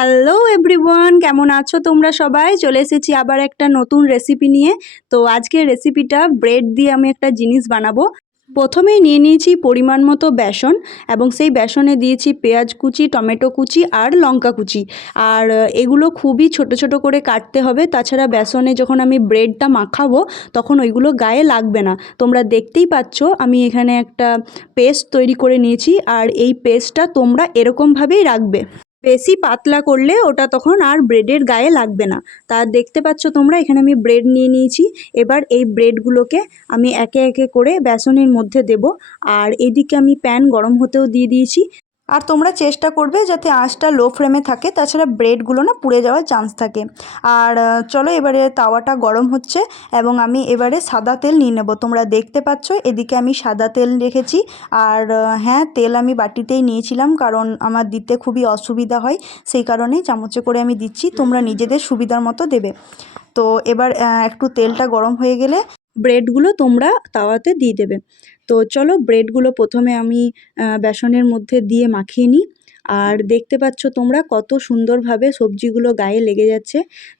Hello everyone, কেমন আছো তোমরা সবাই? চলে এসেছি আবার একটা নতুন রেসিপি নিয়ে। তো আজকের রেসিপিটা ব্রেড দিয়ে আমি একটা জিনিস বানাবো। প্রথমেই নিয়ে নিয়েছি পরিমাণ মতো বেসন, এবং সেই বেসনে দিয়েছি পেঁয়াজ কুচি, টমেটো কুচি আর লঙ্কা কুচি। আর এগুলো খুবই ছোট ছোট করে কাটতে হবে, তাছাড়া বেসনে যখন আমি ব্রেডটা মাখাবো তখন ওইগুলো গায়ে লাগবে না। তোমরা দেখতেই পাচ্ছ আমি এখানে একটা পেস্ট তৈরি করে নিয়েছি, আর এই পেস্টটা তোমরা এরকমভাবেই রাখবে। বেশি পাতলা করলে ওটা তখন আর ব্রেডের গায়ে লাগবে না। তা দেখতে পাচ্ছ তোমরা, এখানে আমি ব্রেড নিয়ে নিয়েছি। এবার এই ব্রেডগুলোকে আমি একে একে করে বেসনের মধ্যে দেব। আর এদিকে আমি প্যান গরম হতেও দিয়ে দিয়েছি। আর তোমরা চেষ্টা করবে যাতে আঁচটা লো ফ্লেমে থাকে, তাছাড়া ব্রেডগুলো না পুড়ে যাওয়ার চান্স থাকে। আর চলো, এবারে তাওয়াটা গরম হচ্ছে এবং আমি এবারে সাদা তেল নিয়ে নেব। তোমরা দেখতে পাচ্ছ এদিকে আমি সাদা তেল রেখেছি। আর হ্যাঁ, তেল আমি বাটিতেই নিয়েছিলাম, কারণ আমার দিতে খুবই অসুবিধা হয়, সেই কারণেই চামচে করে আমি দিচ্ছি। তোমরা নিজেদের সুবিধার মতো দেবে। তো এবার একটু তেলটা গরম হয়ে গেলে ব্রেডগুলো তোমরা তাওয়াতে দিয়ে দেবে। তো চলো, ব্রেডগুলো প্রথমে আমি বেসনের মধ্যে দিয়ে মাখিয়ে নিই। আর দেখতে পাচ্ছ তোমরা কত সুন্দরভাবে সবজিগুলো গায়ে লেগে যাচ্ছে।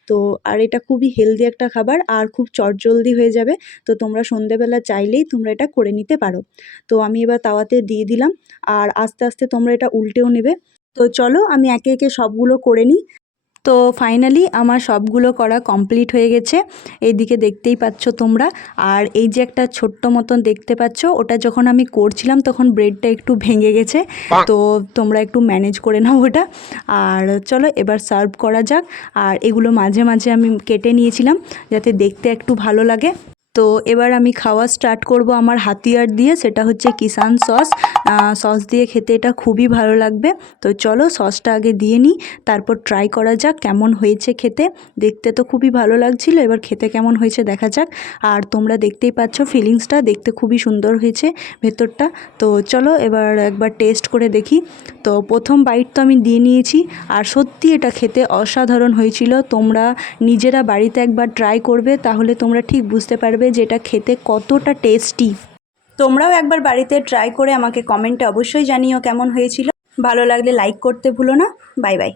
তো আর এটা খুবই হেলদি একটা খাবার, আর খুব চটজলদি হয়ে যাবে। তো তোমরা সন্ধেবেলা চাইলেই তোমরা এটা করে নিতে পারো। তো আমি এবার তাওয়াতে দিয়ে দিলাম, আর আস্তে আস্তে তোমরা এটা উল্টেও নেবে। তো চলো, আমি একে একে সবগুলো করে নিই। তো ফাইনালি আমার সবগুলো করা কমপ্লিট হয়ে গেছে। এইদিকে দেখতেই পাচ্ছ তোমরা। আর এই যে একটা ছোট্ট মতন দেখতে পাচ্ছ, ওটা যখন আমি করছিলাম তখন ব্রেডটা একটু ভেঙে গেছে। তো তোমরা একটু ম্যানেজ করে নাও ওটা। আর চলো এবার সার্ভ করা যাক। আর এগুলো মাঝে মাঝে আমি কেটে নিয়েছিলাম যাতে দেখতে একটু ভালো লাগে। তো এবার আমি খাওয়া স্টার্ট করব আমার হাতিয়ার দিয়ে, সেটা হচ্ছে কিষান সস। সস দিয়ে খেতে এটা খুবই ভালো লাগবে। তো চলো সসটা আগে দিয়ে নিই, তারপর ট্রাই করা যাক কেমন হয়েছে খেতে। দেখতে তো খুবই ভালো লাগছিল, এবার খেতে কেমন হয়েছে দেখা যাক। আর তোমরা দেখতেই পাচ্ছ ফিলিংসটা দেখতে খুবই সুন্দর হয়েছে ভেতরটা। তো চলো এবার একবার টেস্ট করে দেখি। তো প্রথম বাইট তো আমি দিয়ে নিয়েছি, আর সত্যি এটা খেতে অসাধারণ হয়েছিল। তোমরা নিজেরা বাড়িতে একবার ট্রাই করবে, তাহলে তোমরা ঠিক বুঝতে পারবে যে এটা খেতে কতটা টেস্টি। তোমরাও একবার বাড়িতে ট্রাই করে আমাকে কমেন্টে অবশ্যই জানিও কেমন হয়েছিল। ভালো লাগলে লাইক করতে ভুলো না। Bye bye.